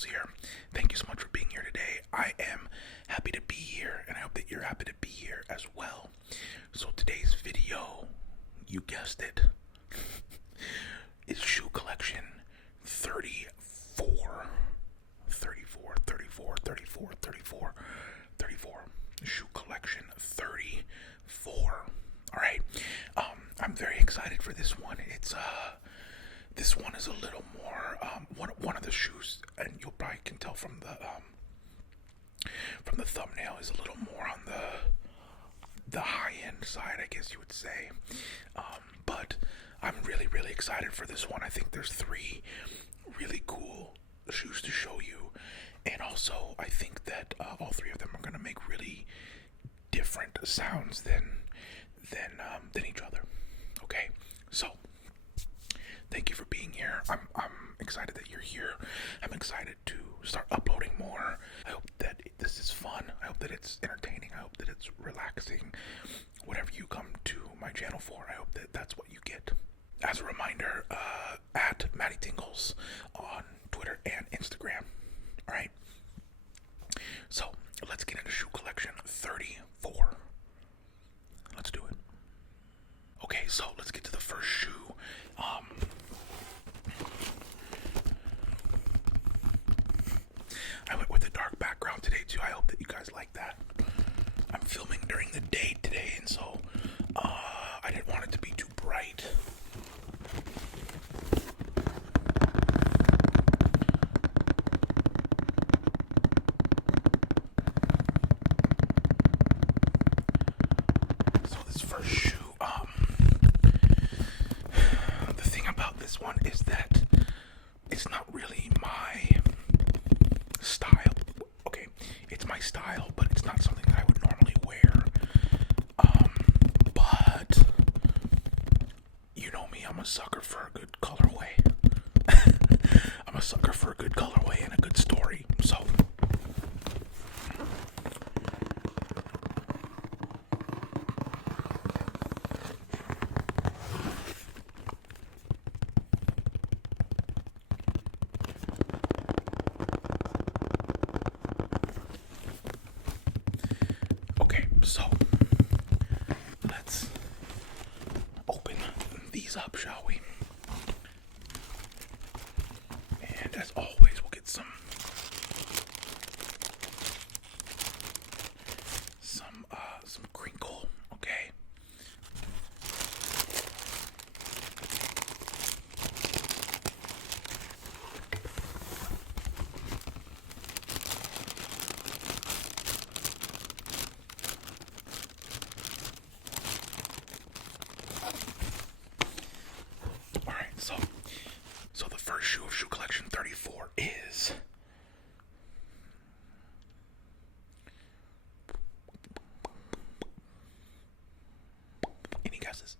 Tingles here. Thank you so much for being here today. I am happy to be here, and I hope that you're happy to be here as well. So today's video, you guessed it, is shoe collection 34. 34, 34, 34, 34, 34. Shoe collection 34. Alright. I'm very excited for this one. This one is a little more one of the shoes, and you'll probably can tell from the thumbnail, is a little more on the high end side, I guess you would say. But I'm really excited for this one. I think there's 3 really cool shoes to show you, and also I think that all 3 of them are going to make really different sounds than each other. Okay, so thank you for being here. I'm excited that you're here. I'm excited to start uploading more. I hope that this is fun. I hope that it's entertaining. I hope that it's relaxing. Whatever you come to my channel for, I hope that that's what you get. As a reminder, at Matty Tingles on Twitter and Instagram. Alright? So, let's get into shoe collection 34. Let's do it. Okay, so let's get to the first shoe. I went with a dark background today too. I hope that you guys like that. I'm filming during the day today, and so I didn't want it to be too bright. So this first shoe, the thing about this one is that it's not really my style. Okay, it's my style, but it's not something that I would normally wear. But you know me, I'm a sucker for a good colorway. I'm a sucker for a good colorway and a good story. So So, let's open these up, shall we? And as always, we'll get some crinkle, okay? So the first shoe of shoe collection 34 is any guesses?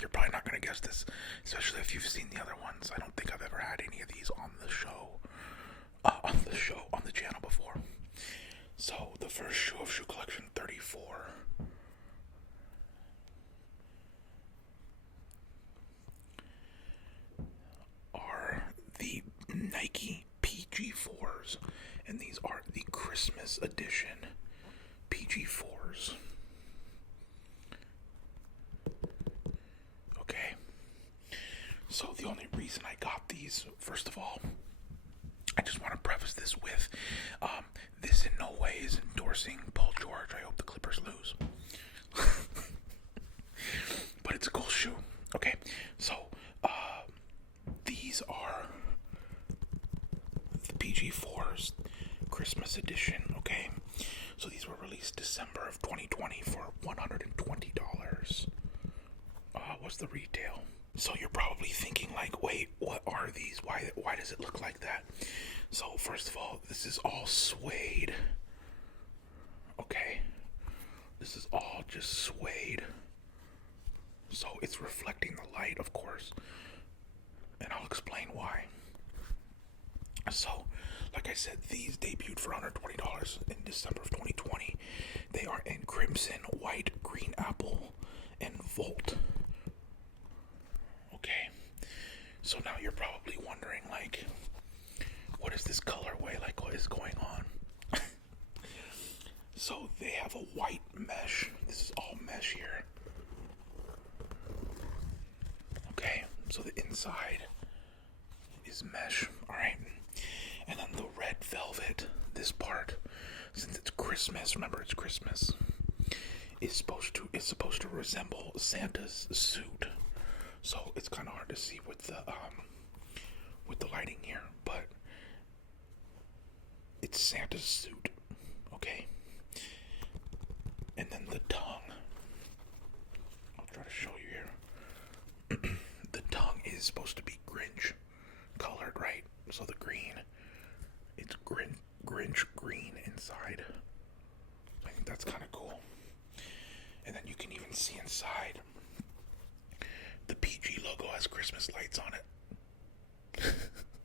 You're probably not going to guess this, especially if you've seen the other ones. I don't think I've ever had any of these on the channel before. So the first shoe of shoe collection 34 are the Nike PG4s, and these are the Christmas edition PG4s. Okay, so the only reason I got these, first of all, I just want to preface this with, this in no way is endorsing Paul George. I hope the Clippers lose. But it's a cool shoe. Okay, so these are the PG4's Christmas edition, okay? So these were released December of 2020 for $120. What's the retail? So you're probably thinking like, wait, what are these? Why does it look like that? So first of all, this is all suede. Okay? This is all just suede. So it's reflecting the light, of course. And I'll explain why. So, like I said, these debuted for $120 in December of 2020. They are in crimson, white, green apple, and volt. Okay. So now you're probably wondering, like, what is this colorway? Like, what is going on? So they have a white mesh. This is all mesh here. Okay, so the inside is mesh, alright? And then the red velvet, this part, since it's Christmas, remember it's Christmas, is supposed to resemble Santa's suit. So it's kind of hard to see with the lighting here, but it's Santa's suit, okay? And then the tongue, I'll try to show you here. The tongue is supposed to be Grinch colored, right? So the green, it's Grinch green inside. I think that's kind of cool. And then you can even see inside, the PG logo has Christmas lights on it,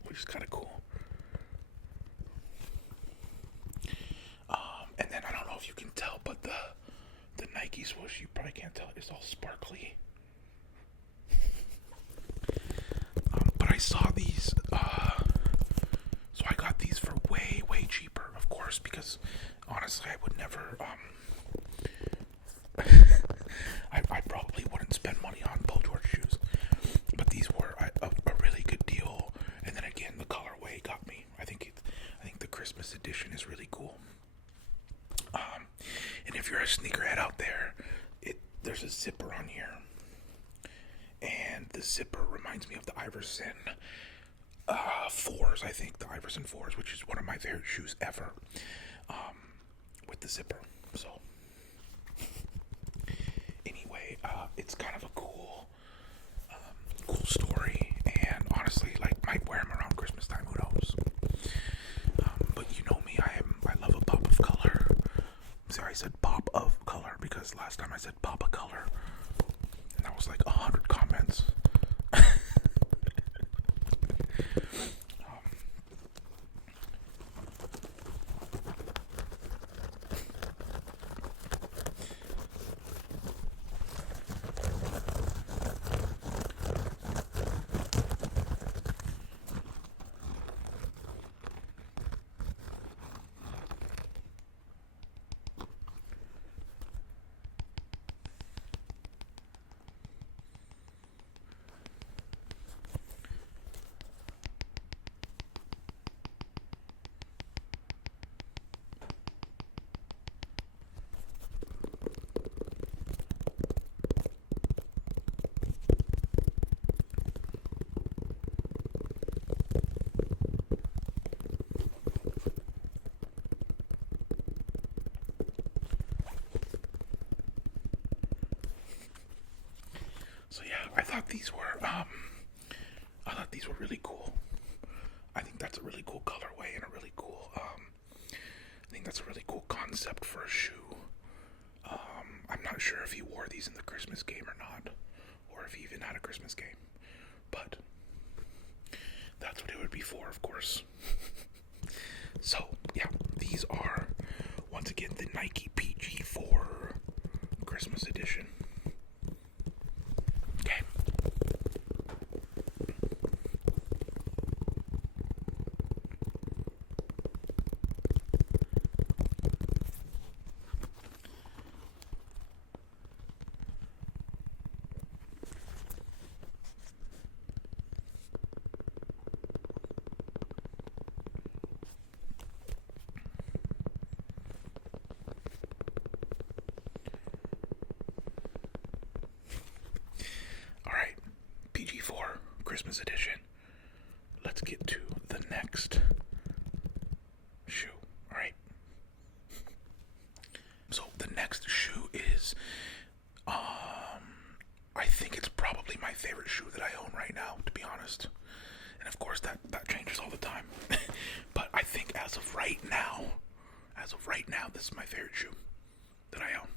which is kind of cool. And then I don't know if you can tell, but the Nike swoosh, you probably can't tell, it's all sparkly. But I saw these, so I got these for way, way cheaper, of course, because honestly, I would never, I probably wouldn't spend money on Paul George shoes, but these were a really good deal. And then again, the colorway got me. I think the Christmas edition is really cool. And if you're a sneakerhead out there, there's a zipper on here, and the zipper reminds me of the Iverson 4s. I think the Iverson 4s, which is one of my favorite shoes ever, with the zipper. So anyway, it's kind of a cool story, and honestly, like, might wear them around Christmas time. Who knows? But you know me, I love a pop of color. Sorry, I said pop of color because last time I said pop of color, and that was like 100 comments. So yeah, I thought these were really cool. I think that's a really cool colorway and a really cool, I think that's a really cool concept for a shoe. I'm not sure if he wore these in the Christmas game or not, or if he even had a Christmas game, but that's what it would be for, of course. So yeah, these are, once again, the Nike PG4 Christmas edition. Okay. PG4 Christmas edition. Let's get to the next shoe. Alright. So the next shoe is I think it's probably my favorite shoe that I own right now, to be honest. And of course that changes all the time. But I think as of right now, this is my favorite shoe that I own.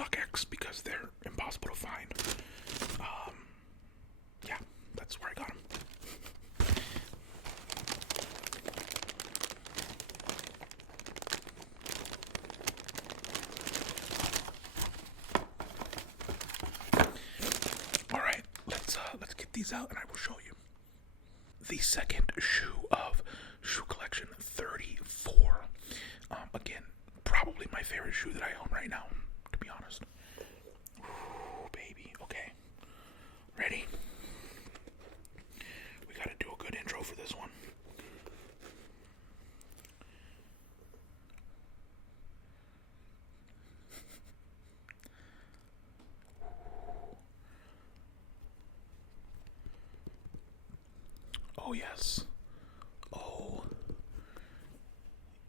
StockX because they're impossible to find. Yeah, that's where I got them. All right, let's get these out and I will show you. The second shoe of shoe collection 34. Again, probably my favorite shoe that I own right now, to be honest. Ooh, baby. Okay. Ready? We gotta do a good intro for this one. Oh, yes. Oh,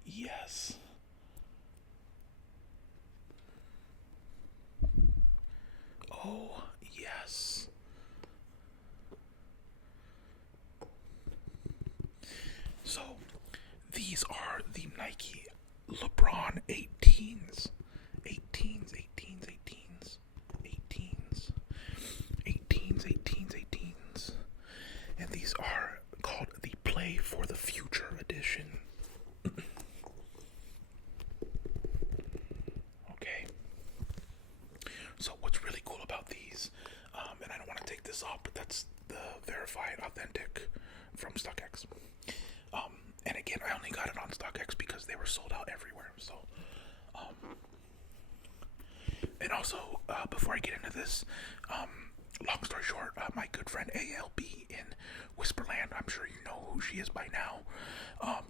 yes. Oh, yes. So, these are the Nike Lebron 18s. 18s, 18s, 18s, 18s, 18s, 18s, 18s. And these are called the Play for the Future edition. Okay. So what's really cool about these, and I don't want to take this off, but that's the verified authentic from StockX. And again, I only got it on StockX because they were sold out everywhere. So, and also, before I get into this, long story short, my good friend ALB in Whisperland, I'm sure you know who she is by now,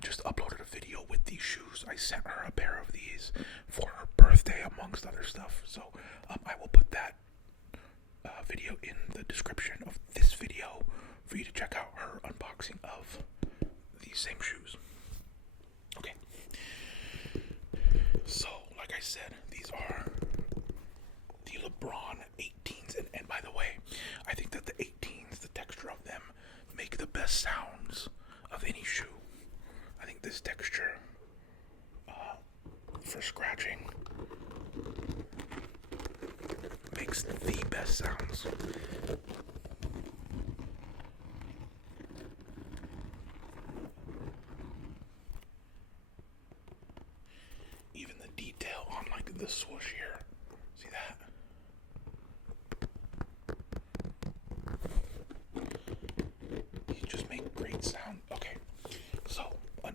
just uploaded a video with these shoes. I sent her a pair of these for her birthday, amongst other stuff. So I will put that video in the description of this video for you to check out her unboxing of these same shoes. Okay. So, like I said, these are the Lebron 18s. And by the way, I think that the 18s, the texture of them, make the best sounds of any shoe. I think this texture for scratching makes the best sounds. Even the detail on like the swoosh here. See that? You just make great sound. Okay, so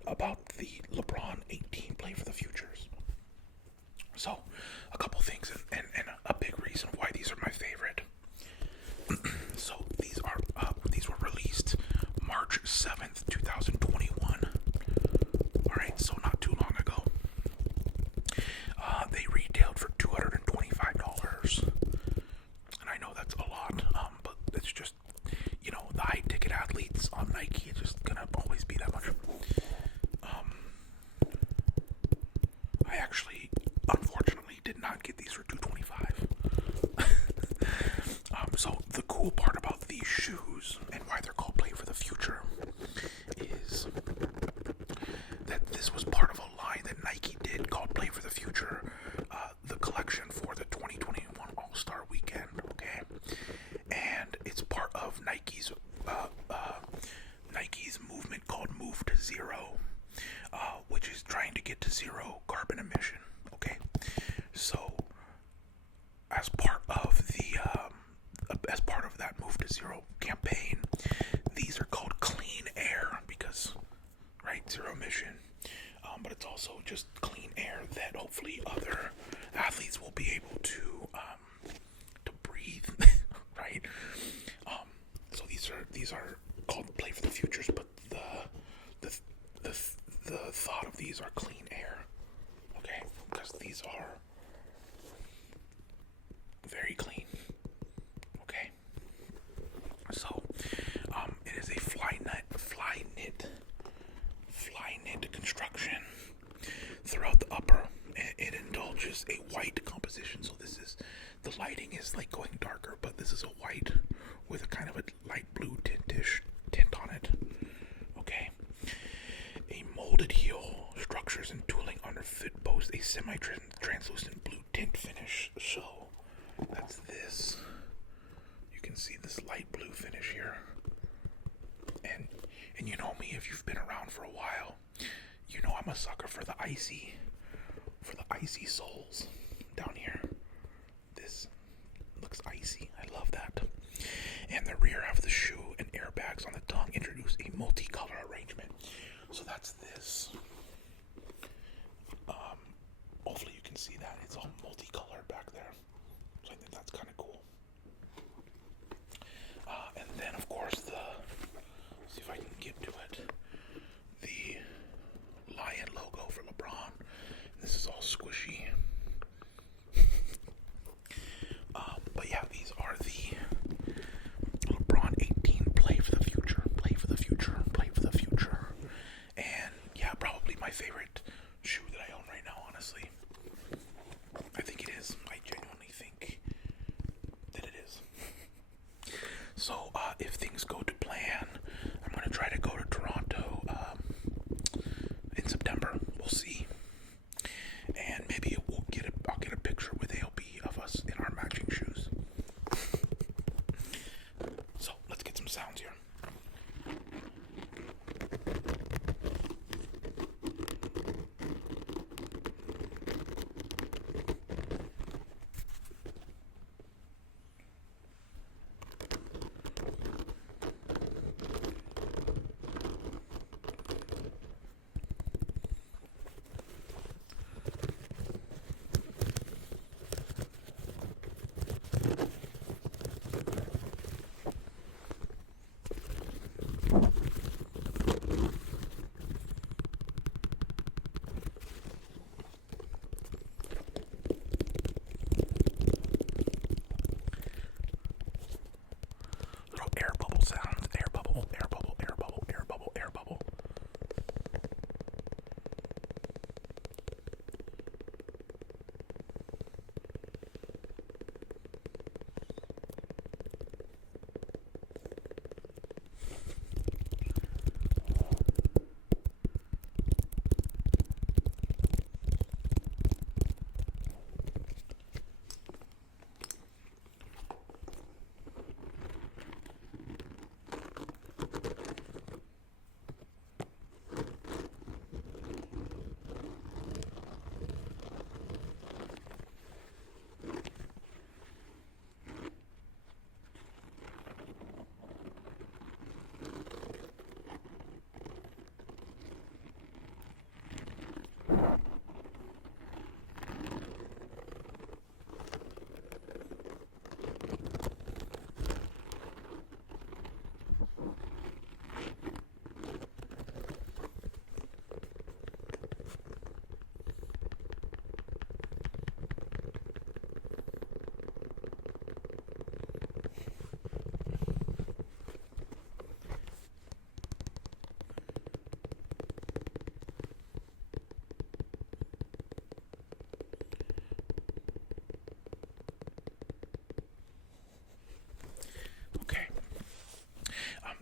about the LeBron 18 Play for the Futures. So, a couple things, and a big reason why these are my favorite. So these were released March 7th, 2021. All right, so not too long ago. They retailed for $225, and I know that's a lot, but it's just, you know, the high ticket athletes on Nike, it's just gonna always be that much. I actually, unfortunately, did not get these for $225. So the cool part about these shoes and why they're called Play for the Future is that this was part of a line that Nike did called Play for the Future, the collection for the 2021 All-Star Weekend, okay? And it's part of Nike's movement called Move to Zero, which is trying to get to zero carbon emission, okay? So as part of that Move to Zero campaign, these are called Clean Air because, right, zero emission, but it's also just clean air that hopefully other athletes will be able to breathe, right? So these are called Play for the Futures, but the thought of these are clean air, okay? Because these are very clean. Okay. So, it is a fly knit construction throughout the upper. It indulges a white composition. So the lighting is like going darker, but this is a white with a kind of a light blue tint on it. Okay. A molded heel, structures and tooling underfoot boast a semi-translucent blue tint finish. So I'm a sucker for the icy soles down here. This looks icy. I love that. And the rear half of the shoe and airbags on the tongue introduce a multicolor arrangement. So that's this. Hopefully you can see that. It's all multicolored back there. So I think that's kind of cool. And then of course see if I can get to it, the lion logo for Lebron. This is all squishy. But yeah, these are the LeBron 18 play for the future, play for the future, play for the future. And yeah, probably my favorite shoe that I own right now, honestly. I think it is. I genuinely think that it is. So if things go to plan, I'm going to try to go to Toronto in September. We'll see. And maybe I'll get a picture with ALB of us in our matching shoes. So let's get some sounds here. Air bubble sounds, air bubble, air bubble, air bubble, air bubble, air bubble.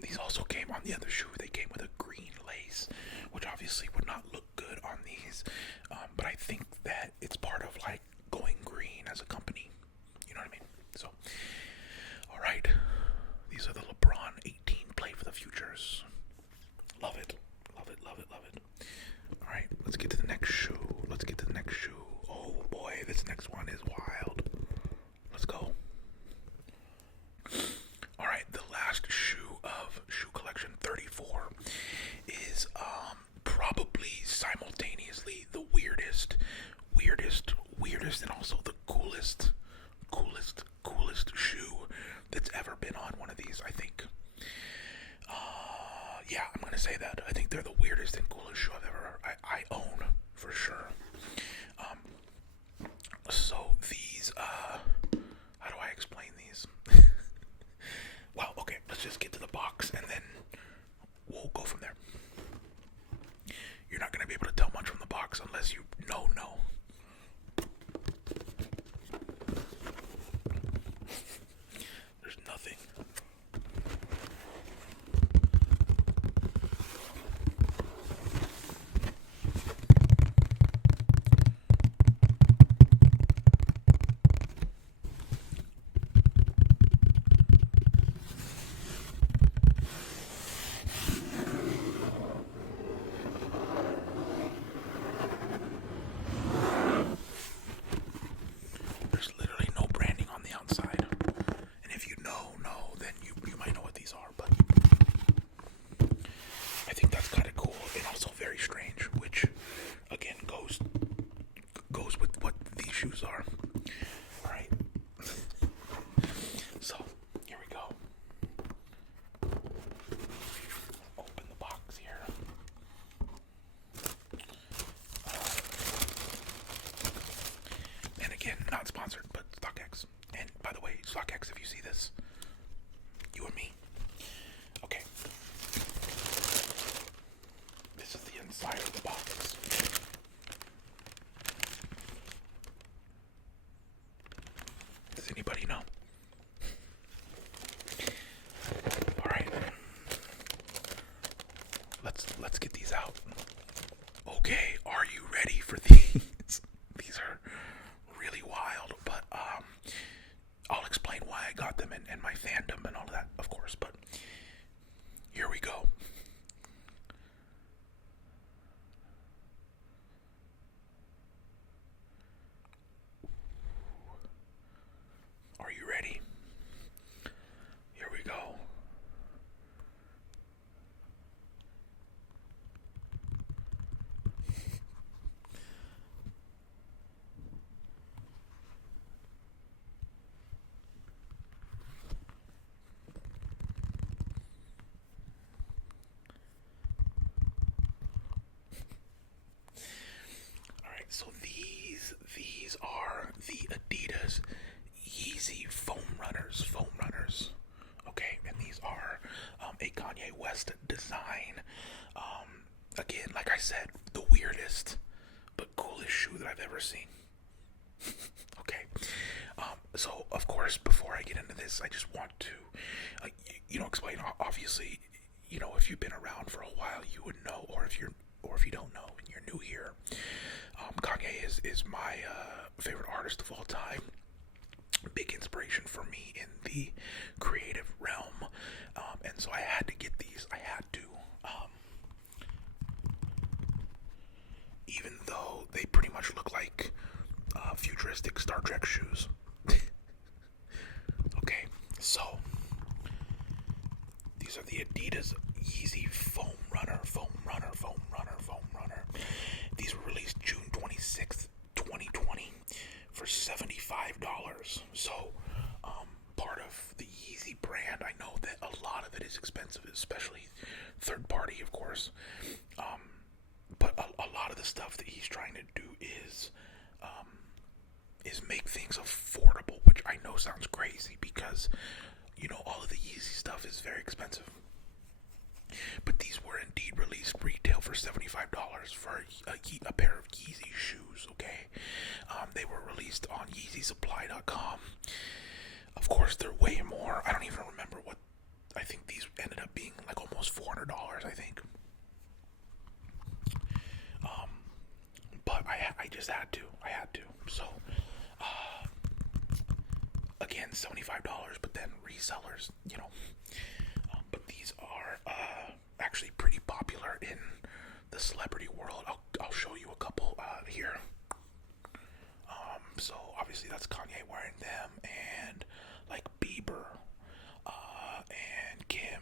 These also came on the other shoe. They came with a green lace, which obviously would not look good on these. But I think that it's part of like going green as a company. You know what I mean? So, all right. These are the LeBron 18 play for the futures. Love it. Love it, love it, love it. All right, let's get to the next shoe. Let's get to the next shoe. Oh boy, this next one is wild. Let's go. All right, the last shoe of shoe collection 34 is probably simultaneously the weirdest, and also the coolest shoe that's ever been on one of these, I think. Yeah, I'm gonna say that. I think they're the weirdest and coolest shoe I own, for sure. So these, how do I explain these? Well, okay, let's just get to the box and then we'll go from there. You're not gonna be able to tell much from the box unless you know. There's nothing. shoes are. Alright. So, here we go. Open the box here. And again, not sponsored, but StockX. And by the way, StockX, if you see this, you and me. Okay. This is the inside of the box. Does anybody know? All right. Let's get these out. Okay, are you ready for these? These are really wild, but I'll explain why I got them and my fandom and all of that, of course, but here we go. Are you ready? Here we go. Alright, so these are the Adidas Yeezy foam runners. Okay, and these are a Kanye West design. Again, like I said, the weirdest but coolest shoe that I've ever seen. Okay, so of course, before I get into this, I just want to, explain. Obviously, if you've been around for a while, you would know, or if you don't know and you're new here, Kanye is my favorite artist of all time. Big inspiration for me in the creative realm, and so I had to get these. I had to, even though they pretty much look like futuristic Star Trek shoes. Okay, so these are the Adidas Yeezy foam runner. These were released June 26th, 2020 for $75. So, part of the Yeezy brand, I know that a lot of it is expensive, especially third party, of course. But a lot of the stuff that he's trying to do is make things affordable, which I know sounds crazy because, all of the Yeezy stuff is very expensive. But these were indeed released retail for $75 for a pair of Yeezy shoes, okay? They were released on YeezySupply.com. Of course, they're way more. I don't even remember what. I think these ended up being like almost $400, I think. But I just had to. So, again, $75, but then resellers, but these are actually pretty popular in the celebrity world. I'll show you a couple here. So obviously that's Kanye wearing them, and like Bieber, and Kim,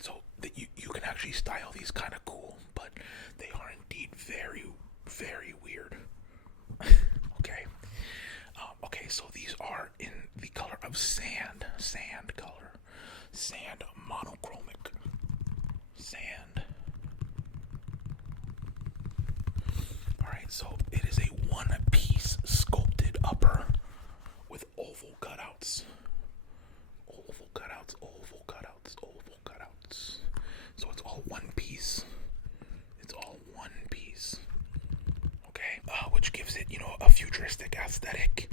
so that you can actually style these kind of cool, but they are indeed very, very weird. Okay. Okay, so these are in the color of sand color, sand monochromic, sand. Alright, so it is a one-piece sculpted upper with oval cutouts. So it's all one piece. Okay, which gives it, a futuristic aesthetic.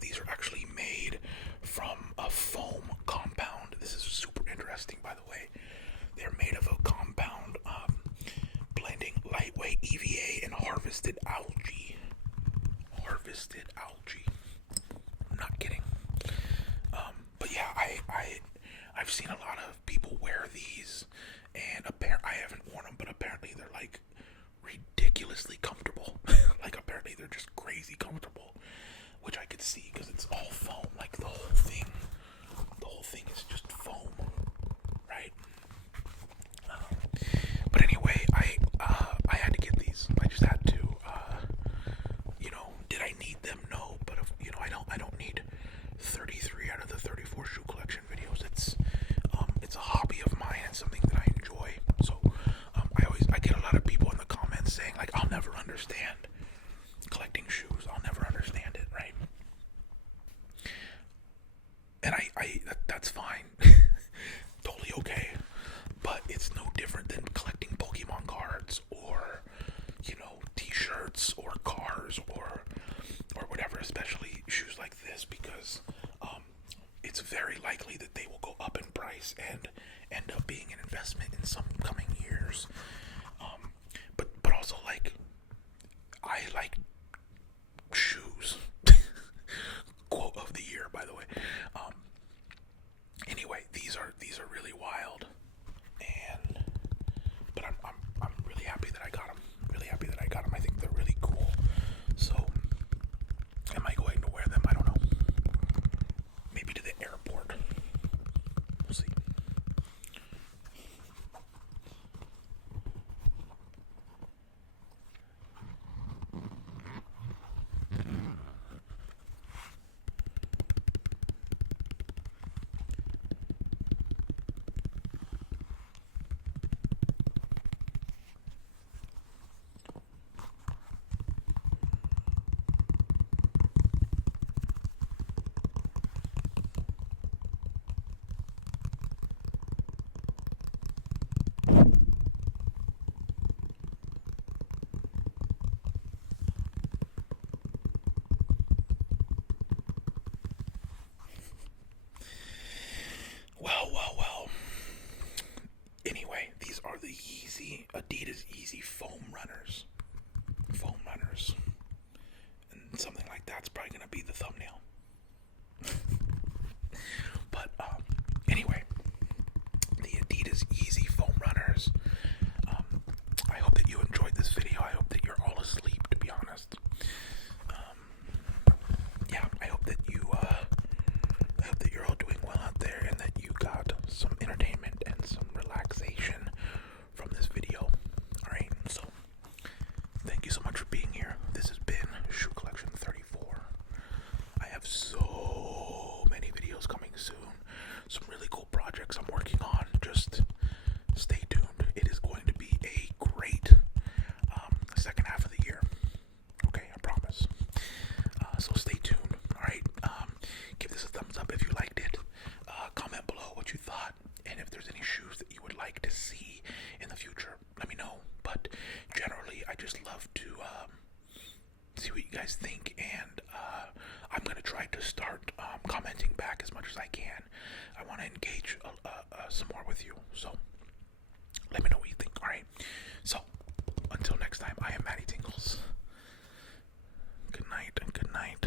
These are actually made from a foam compound. This is super interesting, by the way. They're made of a compound blending lightweight EVA and harvested algae. I'm not kidding. But yeah, I've seen a lot of people wear these, and I haven't worn them, but apparently they're like ridiculously comfortable. Like apparently they're just crazy comfortable, which I could see because it's all foam. Like the whole thing is just foam, right? But anyway, I had to get these. I just had to. or cars or whatever, especially shoes like this, because it's very likely that they will go up in price and end up being an investment in some coming years. But also, like, I like shoes. Quote of the year, by the way. Anyway, these are really wild, but I'm really happy that I got them. Really happy that I got them. I think they're really cool. So, am I going to wear them? I don't know. Maybe to the airport. We'll see. Well. Anyway, these are the Yeezy, Adidas Yeezy foam runners. And something like that's probably going to be the thumbnail. But, anyway, the Adidas Yeezy foam runners. I hope that you enjoyed this video. I hope that you're all asleep, to be honest. Yeah, I hope that you're all doing well out there, and that you got some entertainment and some relaxation from this video. Alright, so thank you so much for being here. This has been Shoe Collection 34. I have so many videos coming soon. Some really cool projects I'm working on. Just stay tuned. It is going to be a great second half of the year. Okay, I promise. So stay tuned. Alright, give this a thumbs up if you liked it. Comment below what you thought, and if there's any shoes that you would like to see in the future, let me know. But generally, I just love to see what you guys think, and I'm going to try to start commenting back as much as I can. I want to engage some more with you, so let me know what you think. Alright, so until next time, I am Matty Tingles. Good night and good night.